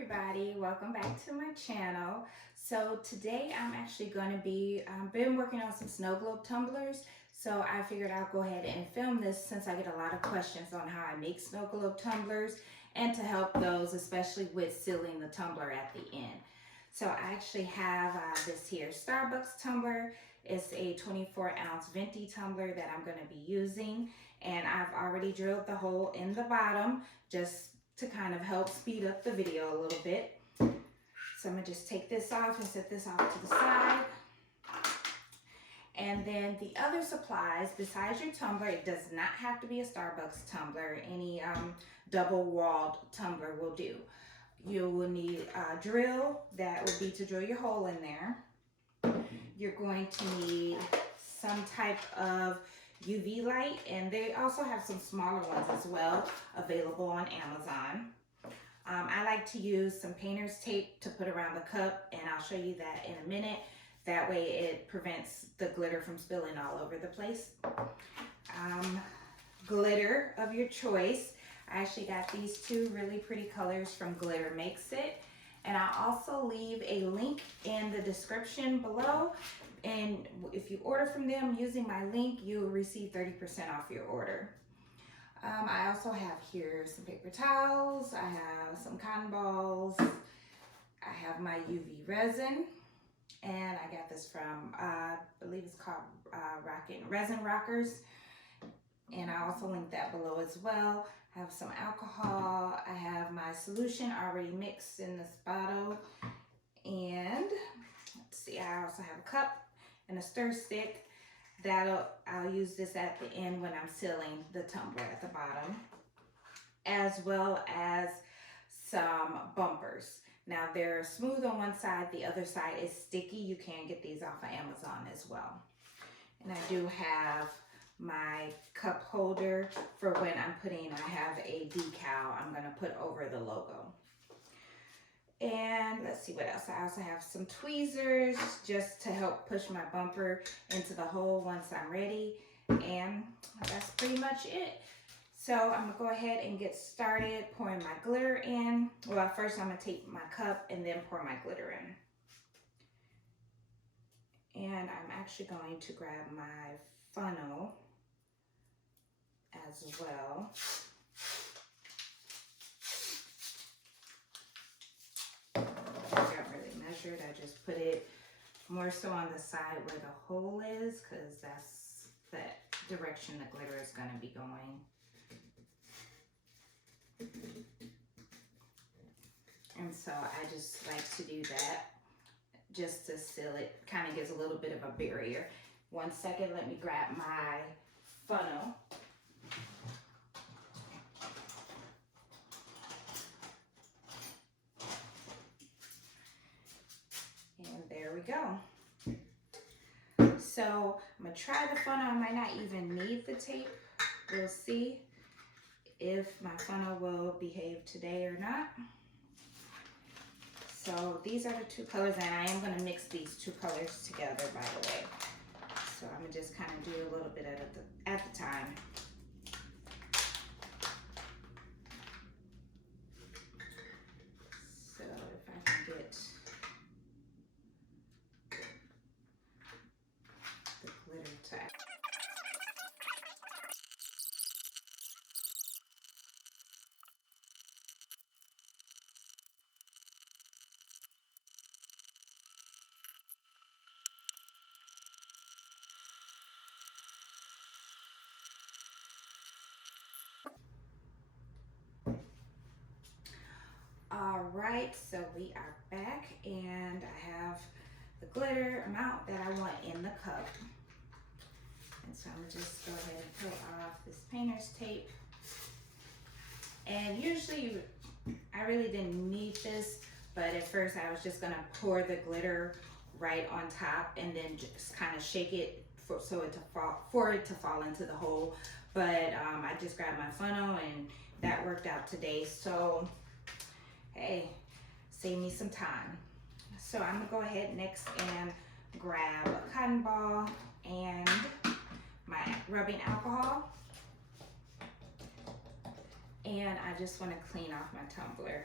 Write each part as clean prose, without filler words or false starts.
everybody, welcome back to my channel. So today I'm actually going to be been working on some snow globe tumblers, so I figured I'll go ahead and film this since I get a lot of questions on how I make snow globe tumblers and to help those, especially with sealing the tumbler at the end. So I actually have this here Starbucks tumbler. It's a 24-ounce venti tumbler that I'm going to be using, and I've already drilled the hole in the bottom just to kind of help speed up the video a little bit. So I'm gonna just take this off and set this off to the side. And then the other supplies besides your tumbler, it does not have to be a Starbucks tumbler. Any double-walled tumbler will do. You will need a drill, that would be to drill your hole in there. You're going to need some type of UV light, and they also have some smaller ones as well available on Amazon. I like to use some painter's tape to put around the cup, and I'll show you that in a minute. That way it prevents the glitter from spilling all over the place. Glitter of your choice. I actually got these two really pretty colors from Glitter Makes It, and I'll also leave a link in the description below. And if you order from them using my link, you'll receive 30% off your order. I also have here some paper towels. I have some cotton balls. I have my UV resin. And I got this from, I believe it's called Resin Rockers. And I also link that below as well. I have some alcohol. I have my solution already mixed in this bottle. And let's see, I also have a cup and a stir stick. I'll use this at the end when I'm sealing the tumbler at the bottom, as well as some bumpers. Now they're smooth on one side, the other side is sticky. You can get these off of Amazon as well. And I do have my cup holder for when I have a decal I'm gonna put over the logo. And let's see what else. I also have some tweezers just to help push my bumper into the hole once I'm ready. And that's pretty much it. So I'm gonna go ahead and get started pouring my glitter in. Well, first I'm gonna take my cup and then pour my glitter in. And I'm actually going to grab my funnel as well. I just put it more so on the side where the hole is, because that's that direction the glitter is going to be going. And so I just like to do that just to seal it. Kind of gives a little bit of a barrier. 1 second, let me grab my funnel. There we go. So I'm gonna try the funnel. I might not even need the tape. We'll see if my funnel will behave today or not. So these are the two colors, and I am gonna mix these two colors together, by the way. So I'm gonna just kind of do a little bit at the time. So if I can get glitter tag. All right, so we are back, and I have the glitter amount that I want in the cup. And so I'm gonna just go ahead and peel off this painter's tape. And usually I really didn't need this, but at first I was just gonna pour the glitter right on top and then just kind of shake it for it to fall into the hole. But I just grabbed my funnel and that worked out today. So hey, save me some time. So I'm gonna go ahead next and grab a cotton ball and my rubbing alcohol. And I just want to clean off my tumbler.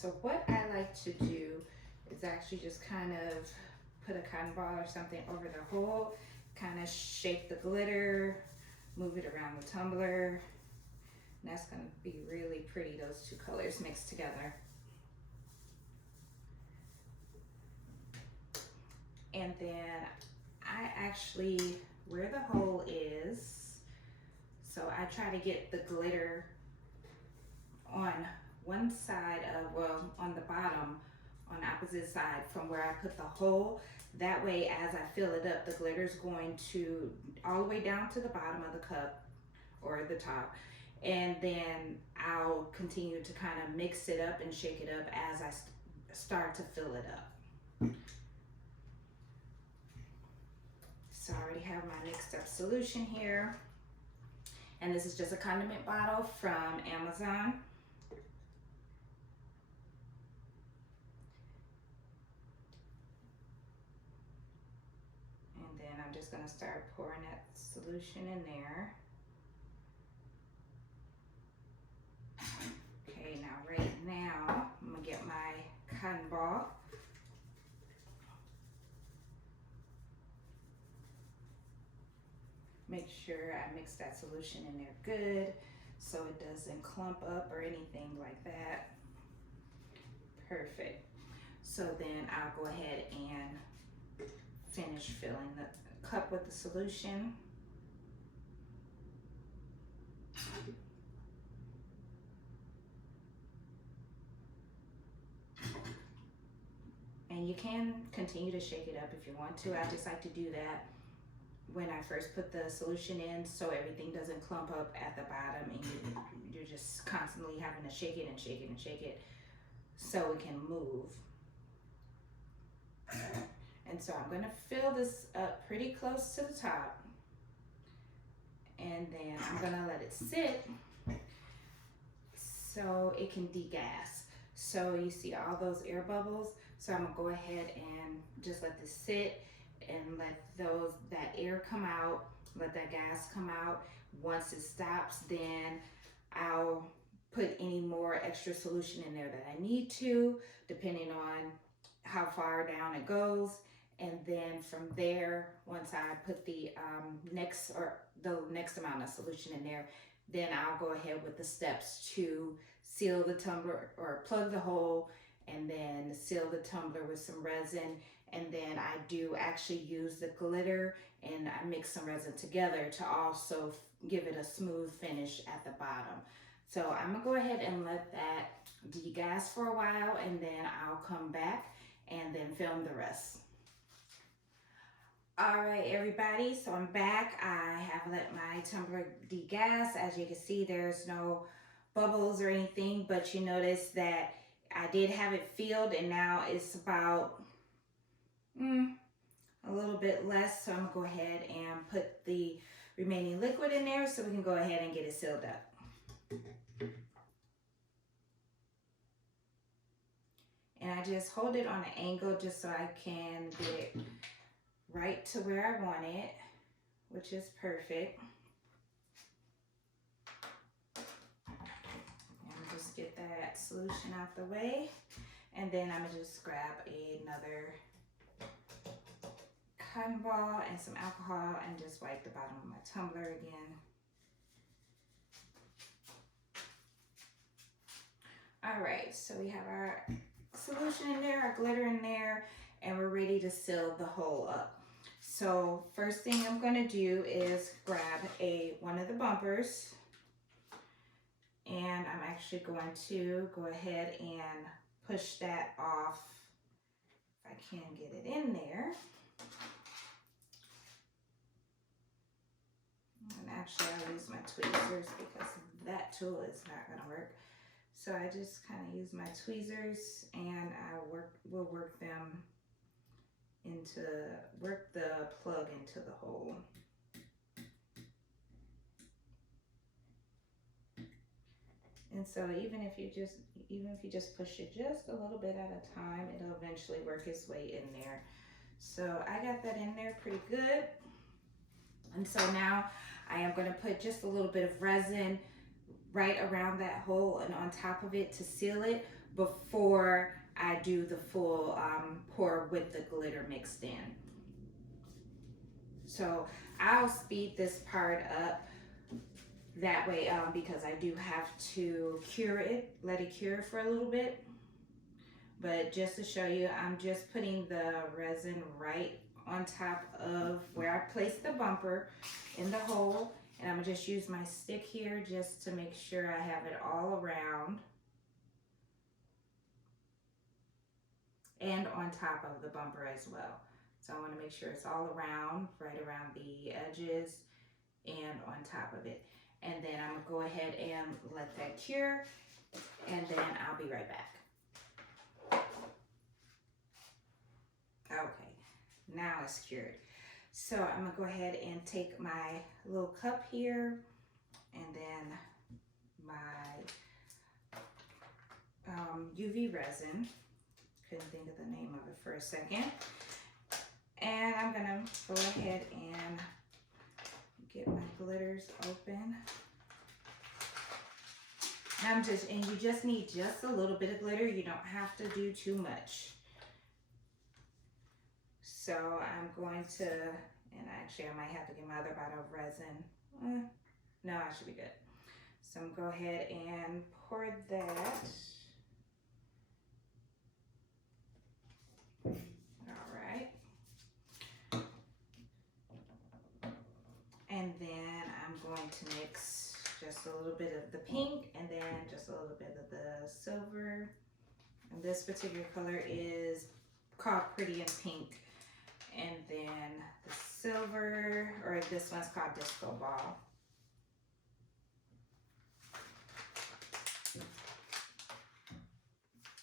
so what I like to do is actually just kind of put a cotton ball or something over the hole, kind of shake the glitter, move it around the tumbler. And that's gonna be really pretty, those two colors mixed together. And then I actually, where the hole is, so I try to get the glitter on one side of, well, on the bottom, on the opposite side from where I put the hole. That way, as I fill it up, the glitter's going to all the way down to the bottom of the cup or the top. And then I'll continue to kind of mix it up and shake it up as I start to fill it up. So I already have my mixed up solution here. And this is just a condiment bottle from Amazon. And then I'm just gonna start pouring that solution in there. Okay, now right now, I'm gonna get my cotton ball. Make sure I mix that solution in there good so it doesn't clump up or anything like that. Perfect. So then I'll go ahead and finish filling the cup with the solution. And you can continue to shake it up if you want to. I just like to do that when I first put the solution in so everything doesn't clump up at the bottom and you're just constantly having to shake it and shake it and shake it so it can move. And so I'm gonna fill this up pretty close to the top, and then I'm gonna let it sit so it can degas. So you see all those air bubbles, so I'm gonna go ahead and just let this sit and let that air come out, let that gas come out. Once it stops, then I'll put any more extra solution in there that I need to, depending on how far down it goes. And then from there, once I put the next amount of solution in there, then I'll go ahead with the steps to seal the tumbler or plug the hole, and then seal the tumbler with some resin. And then I do actually use the glitter and I mix some resin together to also give it a smooth finish at the bottom. So I'm gonna go ahead and let that degas for a while, and then I'll come back and then film the rest. All right, everybody, so I'm back. I have let my tumbler degas. As you can see, there's no bubbles or anything, but you notice that I did have it filled, and now it's about a little bit less. So I'm gonna go ahead and put the remaining liquid in there so we can go ahead and get it sealed up. And I just hold it on an angle just so I can get it right to where I want it, which is perfect. And just get that solution out the way. And then I'm gonna just grab another cotton ball and some alcohol and just wipe the bottom of my tumbler again. All right, so we have our solution in there, our glitter in there, and we're ready to seal the hole up. So first thing I'm gonna do is grab one of the bumpers, and I'm actually going to go ahead and push that off if I can get it in there. And actually I'll use my tweezers because that tool is not gonna work. So I just kind of use my tweezers and we'll work them work the plug into the hole. And so even if you just push it just a little bit at a time, it'll eventually work its way in there. So I got that in there pretty good. And so now I am going to put just a little bit of resin right around that hole and on top of it to seal it before I do the full pour with the glitter mixed in. So I'll speed this part up that way because I do have to cure it, let it cure for a little bit. But just to show you, I'm just putting the resin right on top of where I placed the bumper in the hole. And I'm gonna just use my stick here just to make sure I have it all around and on top of the bumper as well. So I want to make sure it's all around, right around the edges and on top of it. And then I'm gonna go ahead and let that cure, and then I'll be right back. Okay, now it's cured. So I'm gonna go ahead and take my little cup here and then my UV resin. Couldn't think of the name of it for a second. And I'm gonna go ahead and get my glitters open. And you just need just a little bit of glitter. You don't have to do too much. So I'm going to, and actually I might have to get my other bottle of resin. No, I should be good. So I'm gonna go ahead and pour that. All right. And then I'm going to mix just a little bit of the pink and then just a little bit of the silver. And this particular color is called Pretty in Pink. And then the silver, or this one's called Disco Ball.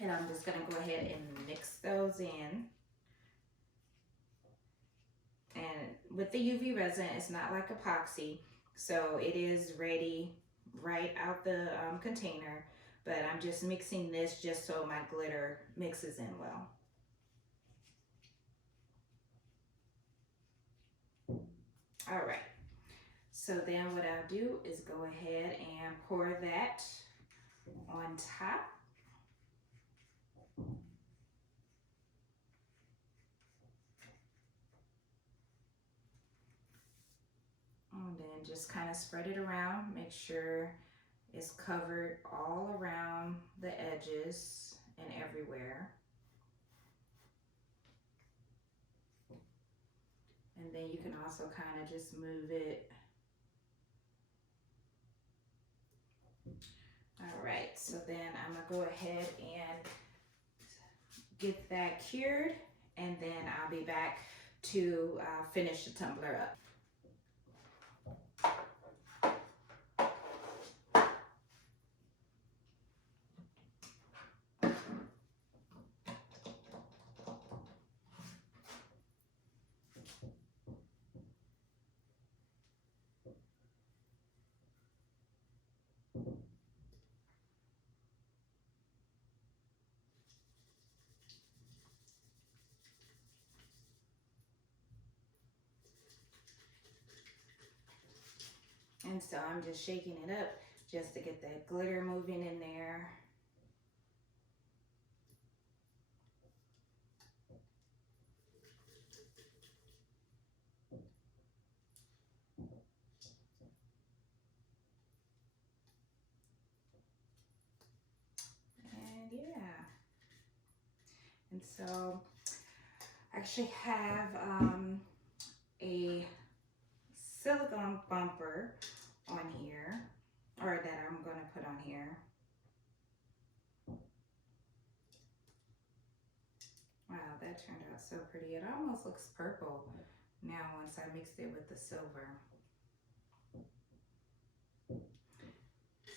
And I'm just gonna go ahead and mix those in. And with the UV resin, it's not like epoxy, so it is ready right out the container, but I'm just mixing this just so my glitter mixes in well. All right, so then what I'll do is go ahead and pour that on top. And then just kind of spread it around, make sure it's covered all around the edges and everywhere. And then you can also kind of just move it. All right, so then I'm gonna go ahead and get that cured, and then I'll be back to finish the tumbler up. And so I'm just shaking it up just to get that glitter moving in there. And yeah. And so I actually have a silicone bumper on here, or that I'm going to put on here. Wow, that turned out so pretty. It almost looks purple now once I mixed it with the silver.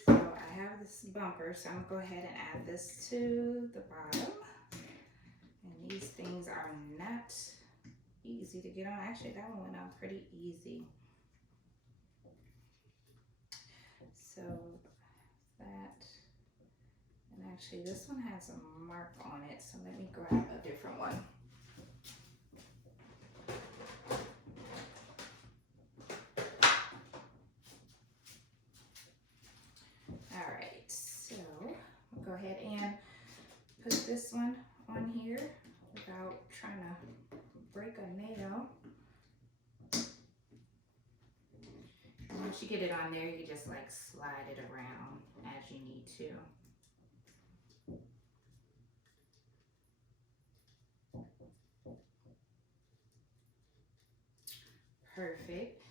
So I have this bumper, so I'm going to go ahead and add this to the bottom. And these things are not easy to get on. Actually, that one went on pretty easy. So that, and actually this one has a mark on it, so let me grab a different one. ahead and put this one on here without trying to break a nail. And once you get it on there, you just like slide it around as you need to. Perfect.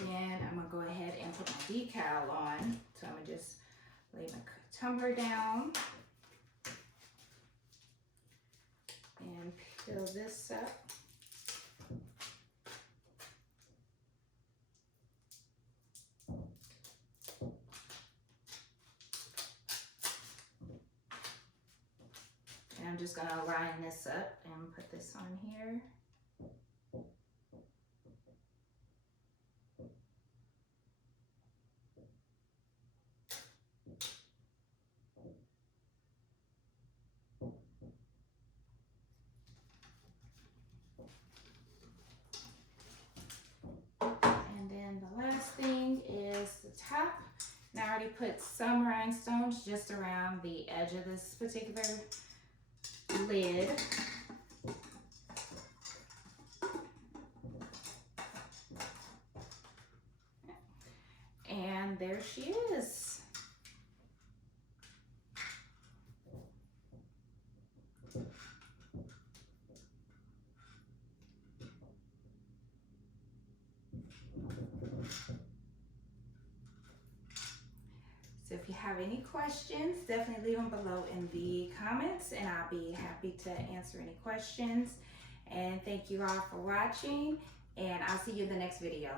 And then I'm gonna go ahead and put my decal on. So I'm gonna just lay my tumbler down and peel this up. And I'm just gonna line this up and put this on here. And then the last thing is the top. Now I already put some rhinestones just around the edge of this particular lid. And there she is. So if you have any questions, definitely leave them below in the comments and I'll be happy to answer any questions. And thank you all for watching, and I'll see you in the next video.